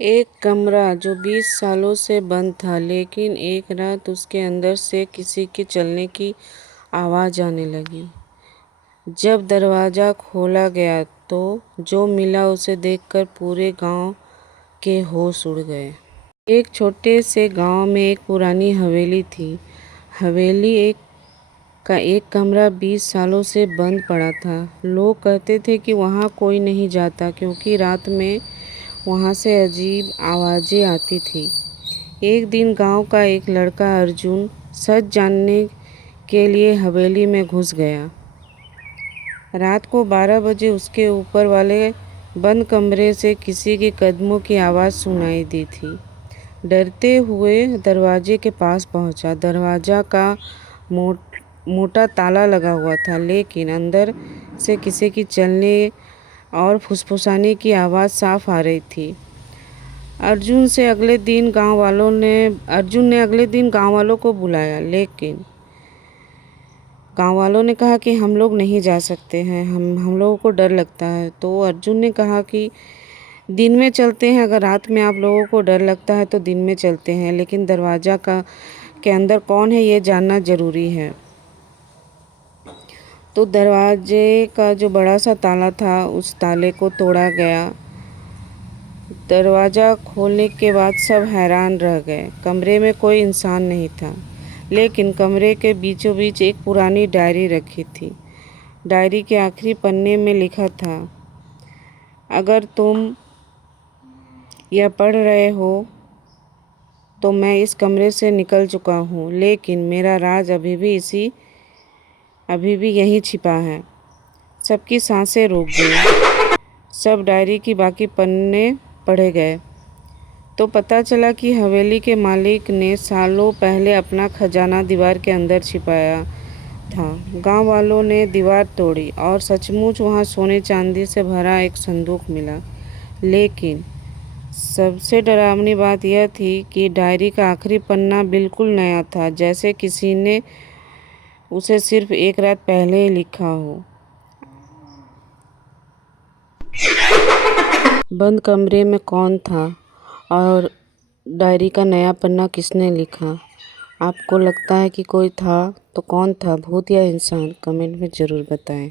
एक कमरा जो 20 सालों से बंद था, लेकिन एक रात उसके अंदर से किसी के चलने की आवाज़ आने लगी। जब दरवाज़ा खोला गया तो जो मिला उसे देखकर पूरे गांव के होश उड़ गए। एक छोटे से गांव में एक पुरानी हवेली थी। हवेली का एक कमरा 20 सालों से बंद पड़ा था। लोग कहते थे कि वहाँ कोई नहीं जाता क्योंकि रात में वहाँ से अजीब आवाज़ें आती थी। एक दिन गांव का एक लड़का अर्जुन सच जानने के लिए हवेली में घुस गया। रात को 12 बजे उसके ऊपर वाले बंद कमरे से किसी के कदमों की आवाज़ सुनाई दी थी। डरते हुए दरवाजे के पास पहुंचा। दरवाज़ा का मोटा ताला लगा हुआ था, लेकिन अंदर से किसी की चलने और फुसफुसाने की आवाज़ साफ आ रही थी। अर्जुन ने अगले दिन गांव वालों को बुलाया, लेकिन गांव वालों ने कहा कि हम लोग नहीं जा सकते हैं, हम लोगों को डर लगता है। तो अर्जुन ने कहा कि दिन में चलते हैं, अगर रात में आप लोगों को डर लगता है तो दिन में चलते हैं, लेकिन दरवाज़ा के अंदर कौन है ये जानना ज़रूरी है। तो दरवाजे का जो बड़ा सा ताला था उस ताले को तोड़ा गया। दरवाज़ा खोलने के बाद सब हैरान रह गए। कमरे में कोई इंसान नहीं था, लेकिन कमरे के बीचों बीच एक पुरानी डायरी रखी थी। डायरी के आखिरी पन्ने में लिखा था, अगर तुम यह पढ़ रहे हो तो मैं इस कमरे से निकल चुका हूँ, लेकिन मेरा राज अभी भी यहीं छिपा है। सबकी सांसें रुक गई। सब डायरी की बाकी पन्ने पढ़े गए तो पता चला कि हवेली के मालिक ने सालों पहले अपना खजाना दीवार के अंदर छिपाया था। गांव वालों ने दीवार तोड़ी और सचमुच वहां सोने चांदी से भरा एक संदूक मिला। लेकिन सबसे डरावनी बात यह थी कि डायरी का आखिरी पन्ना बिल्कुल नया था, जैसे किसी ने उसे सिर्फ एक रात पहले ही लिखा हो। बंद कमरे में कौन था और डायरी का नया पन्ना किसने लिखा? आपको लगता है कि कोई था तो कौन था, भूत या इंसान? कमेंट में ज़रूर बताएं।